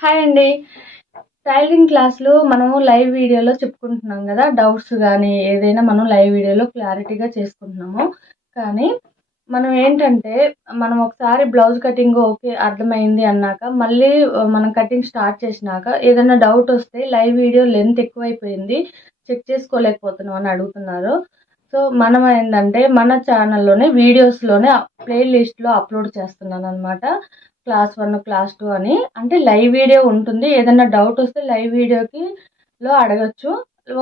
Hi అండి. Tailoring క్లాస్లో మనము లైవ్ వీడియోలో చెప్పుకుంటున్నాం కదా డౌట్స్ కానీ ఏదైనా మనం లైవ్ వీడియోలో క్లారిటీగా చేసుకుంటున్నాము. కానీ మనం ఏంటంటే మనం ఒకసారి బ్లౌజ్ కటింగ్ ఓకే అర్థమైంది అన్నాక మళ్ళీ మనం కటింగ్ స్టార్ట్ చేసినాక ఏదైనా డౌట్ వస్తే లైవ్ వీడియో లెంత్ ఎక్కువైపోయింది చెక్ చేసుకోలేకపోతున్నాం అని అడుగుతున్నారు. సో మనం ఏంటంటే మన ఛానల్లోనే వీడియోస్లోనే ప్లే లిస్ట్లో అప్లోడ్ చేస్తున్నాను అనమాట క్లాస్ వన్ క్లాస్ టూ అని. అంటే లైవ్ వీడియో ఉంటుంది. ఏదైనా డౌట్ వస్తే లైవ్ వీడియోకి లో అడగచ్చు.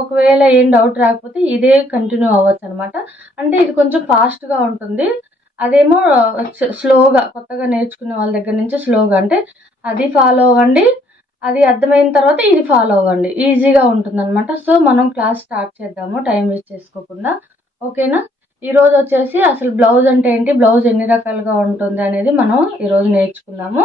ఒకవేళ ఏం డౌట్ రాకపోతే ఇదే కంటిన్యూ అవ్వచ్చు అనమాట అంటే ఇది కొంచెం ఫాస్ట్గా ఉంటుంది. అదేమో స్లోగా కొత్తగా నేర్చుకునే వాళ్ళ దగ్గర నుంచి స్లోగా. అంటే అది ఫాలో అవ్వండి. అది అర్థమైన తర్వాత ఇది ఫాలో అవ్వండి. ఈజీగా ఉంటుంది అనమాట సో మనం క్లాస్ స్టార్ట్ చేద్దాము. టైం వేస్ట్ చేసుకోకుండా. ఓకేనా? ఈరోజు వచ్చేసి అసలు బ్లౌజ్ అంటే ఏంటి? బ్లౌజ్ ఎన్ని రకాలుగా ఉంటుంది అనేది మనం ఈరోజు నేర్చుకుందాము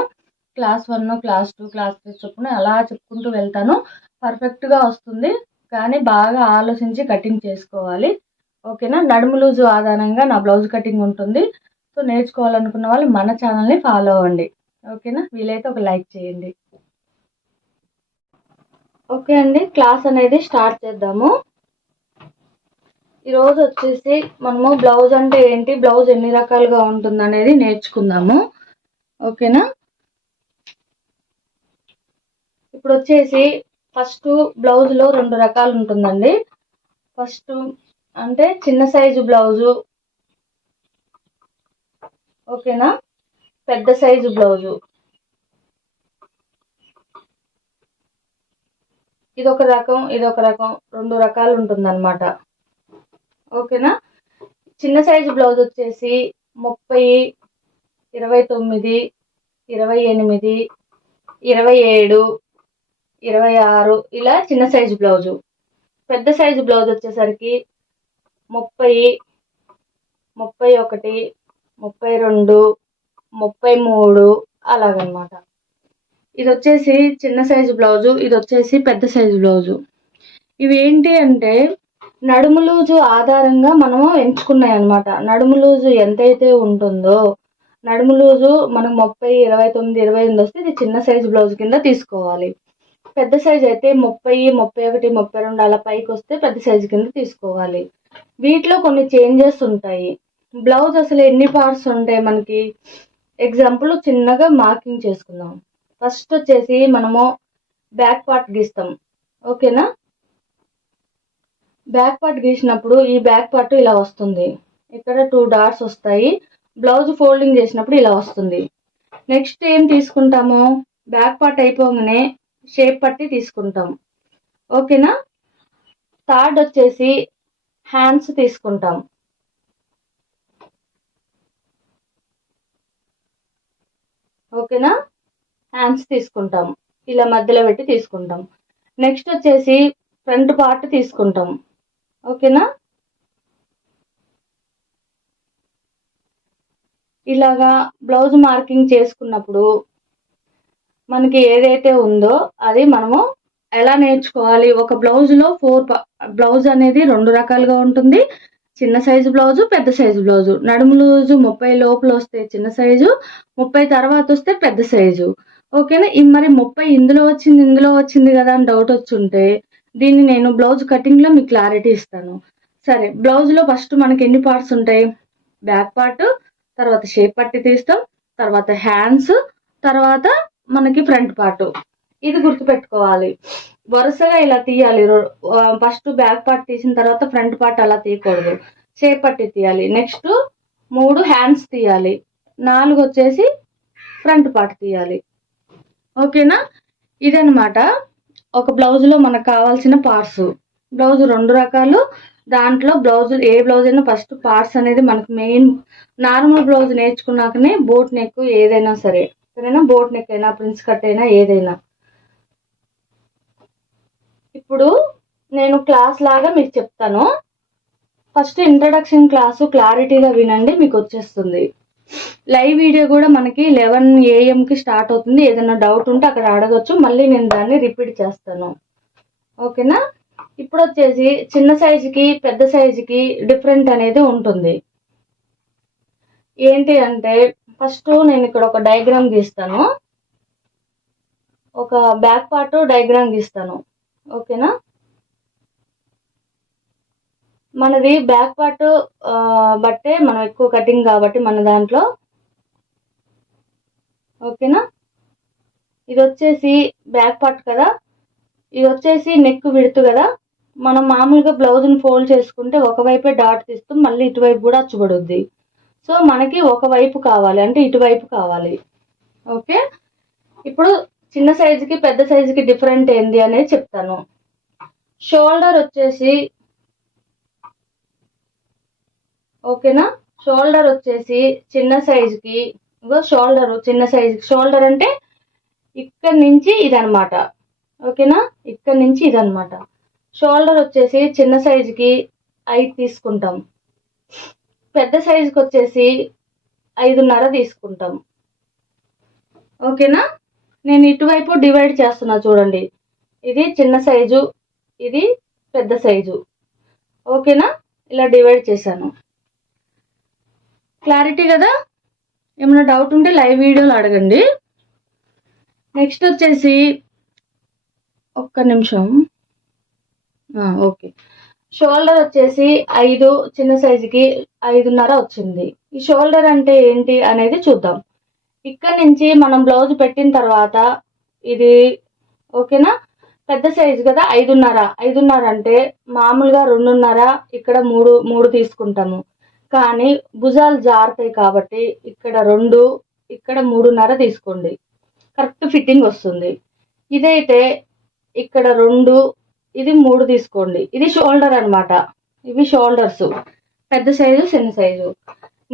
class one class two class three చొప్పున అలా చెప్పుకుంటూ వెళ్తాను. పర్ఫెక్ట్గా వస్తుంది. కానీ బాగా ఆలోచించి కటింగ్ చేసుకోవాలి. ఓకేనా నడుము లూజు ఆధారంగా నా బ్లౌజ్ కటింగ్ ఉంటుంది. సో నేర్చుకోవాలనుకున్న వాళ్ళు మన ఛానల్ని ఫాలో అవ్వండి. ఓకేనా వీలైతే ఒక లైక్ చేయండి. ఓకే అండి. క్లాస్ అనేది స్టార్ట్ చేద్దాము. ఈరోజు వచ్చేసి మనము బ్లౌజ్ అంటే ఏంటి? బ్లౌజ్ ఎన్ని రకాలుగా ఉంటుంది అనేది నేర్చుకుందాము. ఓకేనా? ఇప్పుడు వచ్చేసి ఫస్ట్ బ్లౌజ్లో రెండు రకాలు ఉంటుందండి. ఫస్ట్ అంటే చిన్న సైజు బ్లౌజు. ఓకేనా? పెద్ద సైజు బ్లౌజు. ఇదొక రకం ఇదొక రకం రెండు రకాలు ఉంటుందన్నమాట. ఓకేనా? చిన్న సైజు బ్లౌజ్ వచ్చేసి ముప్పై ఇరవై తొమ్మిది ఇరవై ఎనిమిది ఇరవై ఏడు ఇరవై ఆరు ఇలా చిన్న సైజు బ్లౌజు. పెద్ద సైజు బ్లౌజ్ వచ్చేసరికి ముప్పై ముప్పై ఒకటి ముప్పై రెండు ముప్పై మూడు అలాగనమాట. ఇది వచ్చేసి చిన్న సైజు బ్లౌజు ఇది వచ్చేసి పెద్ద సైజు బ్లౌజు. ఇవి ఏంటి అంటే నడుము లూజు ఆధారంగా మనము ఎంచుకున్నాయి అనమాట నడుము లూజు ఎంతైతే ఉంటుందో నడుము లూజు మనకు ముప్పై ఇరవై తొమ్మిది ఇరవై ఎనిమిది వస్తే ఇది చిన్న సైజు బ్లౌజ్ కింద తీసుకోవాలి. పెద్ద సైజు అయితే ముప్పై ముప్పై ఒకటి ముప్పై రెండు అలా పైకి వస్తే పెద్ద సైజు కింద తీసుకోవాలి. వీటిలో కొన్ని చేంజెస్ ఉంటాయి. బ్లౌజ్ అసలు ఎన్ని పార్ట్స్ ఉంటాయి మనకి? ఎగ్జాంపుల్ చిన్నగా మార్కింగ్ చేసుకుందాం. ఫస్ట్ వచ్చేసి మనము బ్యాక్ పార్ట్ గీస్తాం. ఓకేనా? బ్యాక్ పార్ట్ గీసినప్పుడు ఈ బ్యాక్ పార్ట్ ఇలా వస్తుంది. ఇక్కడ టూ డాట్స్ వస్తాయి. బ్లౌజ్ ఫోల్డింగ్ చేసినప్పుడు ఇలా వస్తుంది. నెక్స్ట్ ఏం తీసుకుంటాము? బ్యాక్ పార్ట్ అయిపోగానే షేప్ పట్టి తీసుకుంటాం. ఓకేనా థర్డ్ వచ్చేసి హ్యాండ్స్ తీసుకుంటాం. ఓకేనా హ్యాండ్స్ తీసుకుంటాం. ఇలా మధ్యలో పెట్టి తీసుకుంటాం. నెక్స్ట్ వచ్చేసి ఫ్రంట్ పార్ట్ తీసుకుంటాం. ఓకేనా? ఇలాగా బ్లౌజ్ మార్కింగ్ చేసుకున్నప్పుడు మనకి ఏదైతే ఉందో అది మనము ఎలా నేర్చుకోవాలి? ఒక బ్లౌజ్లో ఫోర్ బ్లౌజ్ అనేది రెండు రకాలుగా ఉంటుంది. చిన్న సైజు బ్లౌజు పెద్ద సైజు బ్లౌజు. నడుము లూజు ముప్పై లోపల వస్తే చిన్న సైజు ముప్పై తర్వాత వస్తే పెద్ద సైజు. ఓకేనా? మరి ముప్పై ఇందులో వచ్చింది ఇందులో వచ్చింది కదా అని డౌట్ వచ్చుంటే దీన్ని నేను బ్లౌజ్ కటింగ్లో మీకు క్లారిటీ ఇస్తాను. సరే బ్లౌజ్లో ఫస్ట్ మనకి ఎన్ని పార్ట్స్ ఉంటాయి? బ్యాక్ పార్ట్ తర్వాత షేప్ పట్టి తీస్తాం తర్వాత హ్యాండ్స్ తర్వాత మనకి ఫ్రంట్ పార్ట్ ఇది గుర్తుపెట్టుకోవాలి. వరుసగా ఇలా తీయాలి. ఫస్ట్ బ్యాక్ పార్ట్ తీసిన తర్వాత ఫ్రంట్ పార్ట్ అలా తీయకూడదు. షేప్ పట్టి తీయాలి. నెక్స్ట్ మూడు హ్యాండ్స్ తీయాలి. నాలుగు వచ్చేసి ఫ్రంట్ పార్ట్ తీయాలి. ఓకేనా? ఇదనమాట ఒక బ్లౌజ్లో మనకు కావాల్సిన పార్ట్స్ బ్లౌజ్ రెండు రకాలు. దాంట్లో బ్లౌజ్ ఏ బ్లౌజ్ అయినా ఫస్ట్ పార్ట్స్ అనేది మనకు మెయిన్ నార్మల్ బ్లౌజ్ నేర్చుకున్నాకనే బోట్ నెక్ ఏదైనా సరే. సరేనా? బోట్ నెక్ అయినా ప్రిన్స్ కట్ అయినా ఏదైనా. ఇప్పుడు నేను క్లాస్ లాగా మీకు చెప్తాను. ఫస్ట్ ఇంట్రడక్షన్ క్లాసు క్లారిటీగా వినండి మీకు వచ్చేస్తుంది. లైవ్ వీడియో కూడా మనకి లెవెన్ ఏఎంకి స్టార్ట్ అవుతుంది. ఏదైనా డౌట్ ఉంటే అక్కడ అడగచ్చు. మళ్ళీ నేను దాన్ని రిపీట్ చేస్తాను. ఓకేనా? ఇప్పుడు వచ్చేసి చిన్న సైజుకి పెద్ద సైజుకి డిఫరెంట్ అనేది ఉంటుంది. ఏంటి అంటే ఫస్ట్ నేను ఇక్కడ ఒక డయాగ్రామ్ గీస్తాను. ఒక బ్యాక్ పార్ట్ డయాగ్రామ్ గీస్తాను. ఓకేనా? మనది బ్యాక్ పార్ట్ బట్టే మనం ఎక్కువ కటింగ్ కాబట్టి మన దాంట్లో. ఓకేనా? ఇది వచ్చేసి బ్యాక్ పార్ట్ కదా? ఇది వచ్చేసి నెక్ విడుతు కదా? మనం మామూలుగా బ్లౌజ్ని ఫోల్డ్ చేసుకుంటే ఒకవైపే డాట్ తీస్తూ మళ్ళీ ఇటువైపు కూడా అచ్చుబడుద్ది సో మనకి ఒకవైపు కావాలి అంటే ఇటువైపు కావాలి. ఓకే? ఇప్పుడు చిన్న సైజుకి పెద్ద సైజుకి డిఫరెంట్ ఏంది అనేది చెప్తాను. షోల్డర్ వచ్చేసి ఓకేనా? షోల్డర్ వచ్చేసి చిన్న సైజుకి ఇగో షోల్డర్ చిన్న సైజుకి షోల్డర్ అంటే ఇక్కడ నుంచి ఇదనమాట ఓకేనా? ఇక్కడ నుంచి ఇదనమాట షోల్డర్ వచ్చేసి చిన్న సైజుకి ఐదు తీసుకుంటాం. పెద్ద సైజుకి వచ్చేసి ఐదున్నర తీసుకుంటాం. ఓకేనా? నేను ఇటువైపు డివైడ్ చేస్తున్నా చూడండి. ఇది చిన్న సైజు ఇది పెద్ద సైజు ఓకేనా? ఇలా డివైడ్ చేశాను. క్లారిటీ కదా? ఏమైనా డౌట్ ఉంటే లైవ్ వీడియోలో అడగండి. నెక్స్ట్ వచ్చేసి ఒక్క నిమిషం. ఓకే షోల్డర్ వచ్చేసి ఐదు చిన్న సైజుకి ఐదున్నర వచ్చింది. ఈ షోల్డర్ అంటే ఏంటి అనేది చూద్దాం. ఇక్కడ నుంచి మనం బ్లౌజ్ పెట్టిన తర్వాత ఇది ఓకేనా పెద్ద సైజు కదా ఐదున్నర. ఐదున్నర అంటే మామూలుగా రెండున్నర ఇక్కడ మూడు మూడు తీసుకుంటాము. కానీ భుజాలు జారుతాయి కాబట్టి ఇక్కడ రెండు ఇక్కడ మూడున్నర తీసుకోండి. కరెక్ట్ ఫిట్టింగ్ వస్తుంది. ఇదైతే ఇక్కడ రెండు ఇది మూడు తీసుకోండి. ఇది షోల్డర్ అనమాట ఇవి షోల్డర్స్. పెద్ద సైజు చిన్న సైజు.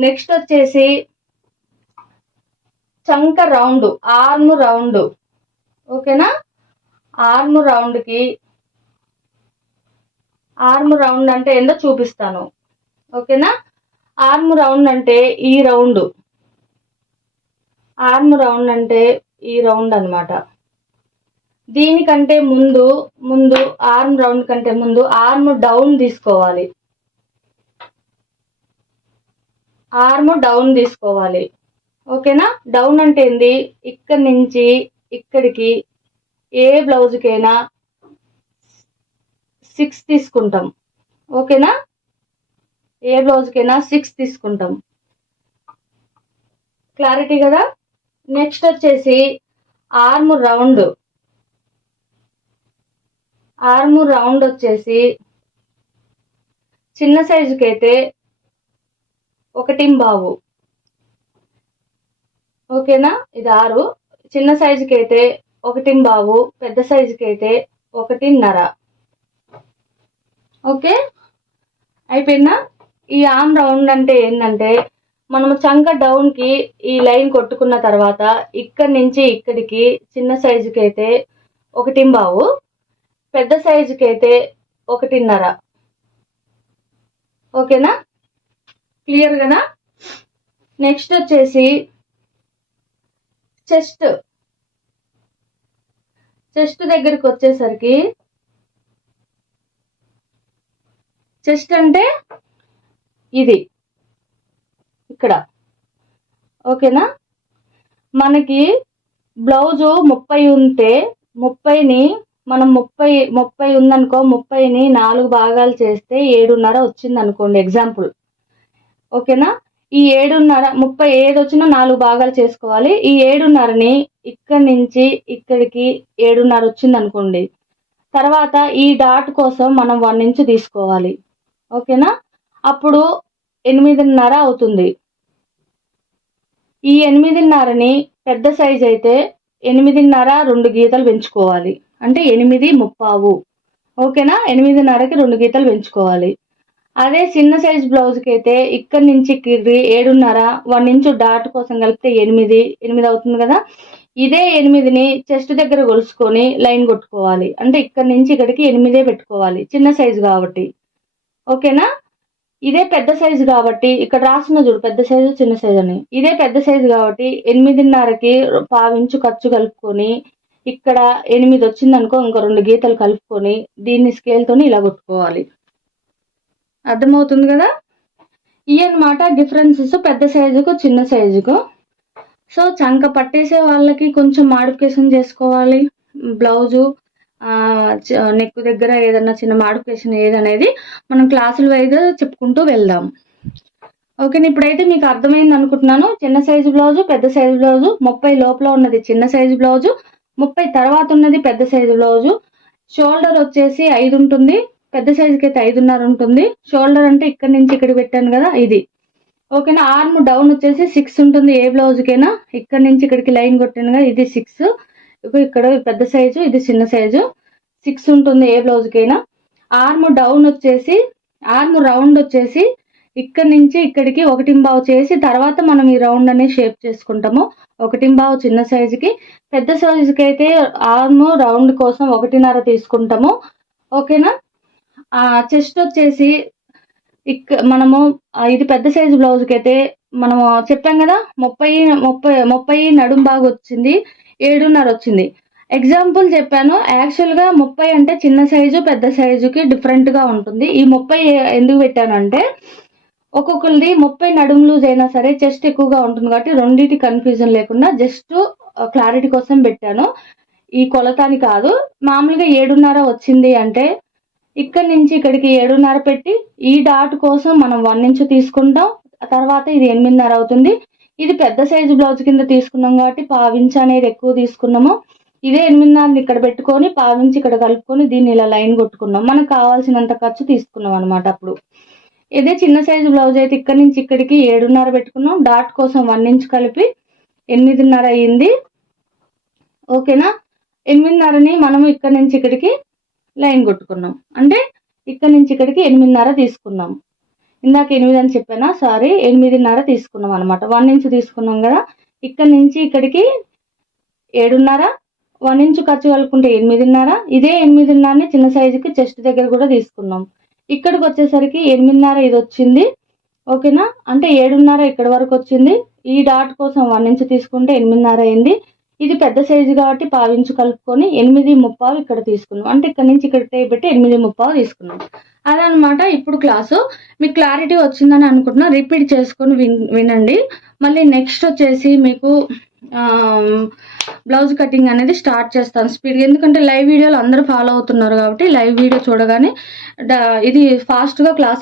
నెక్స్ట్ వచ్చేసి చంక రౌండ్ ఆర్మ్ రౌండ్. ఓకేనా? ఆర్మ్ రౌండ్కి ఆర్మ్ రౌండ్ అంటే ఏందో చూపిస్తాను. ఓకేనా? ఆర్మ్ రౌండ్ అంటే ఈ రౌండ్. ఆర్మ్ రౌండ్ అంటే ఈ రౌండ్ అనమాట దీనికంటే ముందు ముందు ఆర్మ్ రౌండ్ కంటే ముందు ఆర్మ్ డౌన్ తీసుకోవాలి. ఆర్మ్ డౌన్ తీసుకోవాలి. ఓకేనా? డౌన్ అంటే ఏంది? ఇక్కడి నుంచి ఇక్కడికి ఏ బ్లౌజ్కైనా సిక్స్ తీసుకుంటాం. ఓకేనా? ఏ బ్లౌజ్కైనా సిక్స్ తీసుకుంటాం. క్లారిటీ కదా? నెక్స్ట్ వచ్చేసి ఆర్మ్ రౌండ్ ఆర్మ్ రౌండ్ వచ్చేసి చిన్న సైజుకి అయితే ఒకటి బావు. ఓకేనా ఇది ఆరు. చిన్న సైజుకి అయితే ఒకటి బావు. పెద్ద సైజుకి అయితే ఒకటిన్నర. ఓకే అయిపోయిందా? ఈ ఆర్మ్ రౌండ్ అంటే ఏంటంటే మనము చంక డౌన్కి ఈ లైన్ కొట్టుకున్న తర్వాత ఇక్కడి నుంచి ఇక్కడికి చిన్న సైజుకి అయితే ఒకటి బావు పెద్ద సైజుకి అయితే ఒకటిన్నర. ఓకేనా? క్లియర్ కదా? నెక్స్ట్ వచ్చేసి చెస్ట్ చెస్ట్ దగ్గరికి వచ్చేసరికి చెస్ట్ అంటే ఇది. ఇక్కడ. ఓకేనా? మనకి బ్లౌజు ముప్పై ఉంటే ముప్పైని మనం ముప్పై ముప్పై ఉందనుకో ముప్పైని నాలుగు భాగాలు చేస్తే ఏడున్నర వచ్చింది అనుకోండి ఎగ్జాంపుల్ ఓకేనా? ఈ ఏడున్నర ముప్పై ఏడు వచ్చినా నాలుగు భాగాలు చేసుకోవాలి. ఈ ఏడున్నరని ఇక్కడి నుంచి ఇక్కడికి ఏడున్నర వచ్చింది అనుకోండి తర్వాత ఈ డాట్ కోసం మనం వన్ ఇంచ్ తీసుకోవాలి. ఓకేనా? అప్పుడు ఎనిమిదిన్నర అవుతుంది. ఈ ఎనిమిదిన్నరని పెద్ద సైజ్ అయితే ఎనిమిదిన్నర రెండు గీతలు పెంచుకోవాలి. అంటే ఎనిమిది ముప్పావు. ఓకేనా? ఎనిమిదిన్నరకి రెండు గీతలు పెంచుకోవాలి. అదే చిన్న సైజ్ బ్లౌజ్కి అయితే ఇక్కడి నుంచి ఇక్కడికి ఏడున్నర వన్ ఇంచు డాట్ కోసం కలిపితే ఎనిమిది ఎనిమిది అవుతుంది కదా? ఇదే ఎనిమిదిని చెస్ట్ దగ్గర కొలుసుకొని లైన్ కొట్టుకోవాలి. అంటే ఇక్కడి నుంచి ఇక్కడికి ఎనిమిదే పెట్టుకోవాలి. చిన్న సైజు కాబట్టి. ఓకేనా? ఇదే పెద్ద సైజు కాబట్టి ఇక్కడ రాసిన చూడు పెద్ద సైజు చిన్న సైజు అని. ఇదే పెద్ద సైజు కాబట్టి ఎనిమిదిన్నరకి పావించు ఖర్చు కలుపుకొని ఇక్కడ ఎనిమిది వచ్చింది అనుకో ఇంకో రెండు గీతలు కలుపుకొని దీన్ని స్కేల్తోని ఇలా కొట్టుకోవాలి. అర్థమవుతుంది కదా? ఇవి అనమాట డిఫరెన్సెస్ పెద్ద సైజుకు చిన్న సైజుకు. సో చంక పట్టేసే వాళ్ళకి కొంచెం మాడిఫికేషన్ చేసుకోవాలి. బ్లౌజు నెక్ దగ్గర ఏదన్నా చిన్న మాడిఫికేషన్ ఏదనేది మనం క్లాసుల వైజ్ చెప్పుకుంటూ వెళ్దాం. ఓకే ఇప్పుడైతే మీకు అర్థమైంది అనుకుంటున్నాను. చిన్న సైజు బ్లౌజు పెద్ద సైజు బ్లౌజు ముప్పై లోపల ఉన్నది చిన్న సైజు బ్లౌజు ముప్పై తర్వాత ఉన్నది పెద్ద సైజు బ్లౌజు. షోల్డర్ వచ్చేసి ఐదు ఉంటుంది. పెద్ద సైజుకి అయితే ఐదున్నర ఉంటుంది. షోల్డర్ అంటే ఇక్కడ నుంచి ఇక్కడ పెట్టాను కదా ఇది. ఓకేనా? ఆర్మ్ డౌన్ వచ్చేసి సిక్స్ ఉంటుంది ఏ బ్లౌజ్కైనా. ఇక్కడ నుంచి ఇక్కడికి లైన్ కొట్టాను కదా ఇది సిక్స్. ఇక్కడ పెద్ద సైజు ఇది చిన్న సైజు. సిక్స్ ఉంటుంది ఏ బ్లౌజ్కైనా. ఆర్మ్ డౌన్ వచ్చేసి ఆర్మ్ రౌండ్ వచ్చేసి ఇక్కడ నుంచి ఇక్కడికి ఒకటింబావు చేసి తర్వాత మనం ఈ రౌండ్ అనేది షేప్ చేసుకుంటాము ఒకటింబావు చిన్న సైజుకి. పెద్ద సైజుకి అయితే ఆర్మ్ రౌండ్ కోసం ఒకటిన్నర తీసుకుంటాము. ఓకేనా? ఆ చెస్ట్ వచ్చేసి ఇక్క మనము ఇది పెద్ద సైజు బ్లౌజ్కి అయితే మనము చెప్పాం కదా ముప్పై ముప్పై ముప్పై నడుం బాగా వచ్చింది. ఏడున్నర వచ్చింది ఎగ్జాంపుల్ చెప్పాను యాక్చువల్గా ముప్పై అంటే చిన్న సైజు పెద్ద సైజుకి డిఫరెంట్గా ఉంటుంది. ఈ ముప్పై ఎందుకు పెట్టానంటే ఒక్కొక్కరిది ముప్పై నడుము లూజ్ అయినా సరే చెస్ట్ ఎక్కువగా ఉంటుంది కాబట్టి రెండింటి కన్ఫ్యూజన్ లేకుండా జస్ట్ క్లారిటీ కోసం పెట్టాను. ఈ కొలతాని కాదు. మామూలుగా ఏడున్నర వచ్చింది అంటే ఇక్కడ నుంచి ఇక్కడికి ఏడున్నర పెట్టి ఈ డాట్ కోసం మనం వన్ ఇంచ్ తీసుకుంటాం. తర్వాత ఇది ఎనిమిదిన్నర అవుతుంది. ఇది పెద్ద సైజు బ్లౌజ్ కింద తీసుకున్నాం కాబట్టి పావించి అనేది ఎక్కువ తీసుకున్నాము. ఇదే ఎనిమిదిన్నరని ఇక్కడ పెట్టుకొని పావించి ఇక్కడ కలుపుకొని దీన్ని ఇలా లైన్ కొట్టుకున్నాం. మనకు కావాల్సినంత ఖర్చు తీసుకున్నాం అనమాట అప్పుడు. ఇదే చిన్న సైజు బ్లౌజ్ అయితే ఇక్కడ నుంచి ఇక్కడికి ఏడున్నర పెట్టుకున్నాం. డాట్ కోసం వన్ ఇంచ్ కలిపి ఎనిమిదిన్నర అయ్యింది. ఓకేనా? ఎనిమిదిన్నరని మనం ఇక్కడ నుంచి ఇక్కడికి లైన్ కొట్టుకున్నాం. అంటే ఇక్కడ నుంచి ఇక్కడికి ఎనిమిదిన్నర తీసుకున్నాం. ఇందాక ఎనిమిది అని చెప్పానా? సారీ ఎనిమిదిన్నర తీసుకున్నాం అనమాట వన్ ఇంచ్ తీసుకున్నాం కదా. ఇక్కడ నుంచి ఇక్కడికి ఏడున్నర వన్ ఇంచ్ ఖర్చు కలుపుకుంటే ఎనిమిదిన్నర. ఇదే ఎనిమిదిన్నరని చిన్న సైజుకి చెస్ట్ దగ్గర కూడా తీసుకున్నాం. ఇక్కడికి వచ్చేసరికి ఎనిమిదిన్నర ఇది వచ్చింది. ఓకేనా? అంటే ఏడున్నర ఇక్కడ వరకు వచ్చింది. ఈ డాట్ కోసం వన్ ఇంచ్ తీసుకుంటే ఎనిమిదిన్నర అయింది. ఇది పెద్ద సైజు కాబట్టి పావించు కలుపుకొని ఎనిమిది ముప్పావు ఇక్కడ తీసుకున్నాం. అంటే ఇక్కడ నుంచి ఇక్కడ పెట్టి ఎనిమిది ముప్పావు తీసుకున్నాం. అదనమాట ఇప్పుడు క్లాసు. మీకు క్లారిటీ వచ్చిందని అనుకుంటున్నా. రిపీట్ చేసుకొని విన్ వినండి. మళ్ళీ నెక్స్ట్ వచ్చేసి మీకు బ్లౌజ్ కటింగ్ అనేది స్టార్ట్ చేస్తాను. స్పీడ్ ఎందుకంటే లైవ్ వీడియోలు అందరూ ఫాలో అవుతున్నారు కాబట్టి లైవ్ వీడియో చూడగానే ఇది ఫాస్ట్గా క్లాస్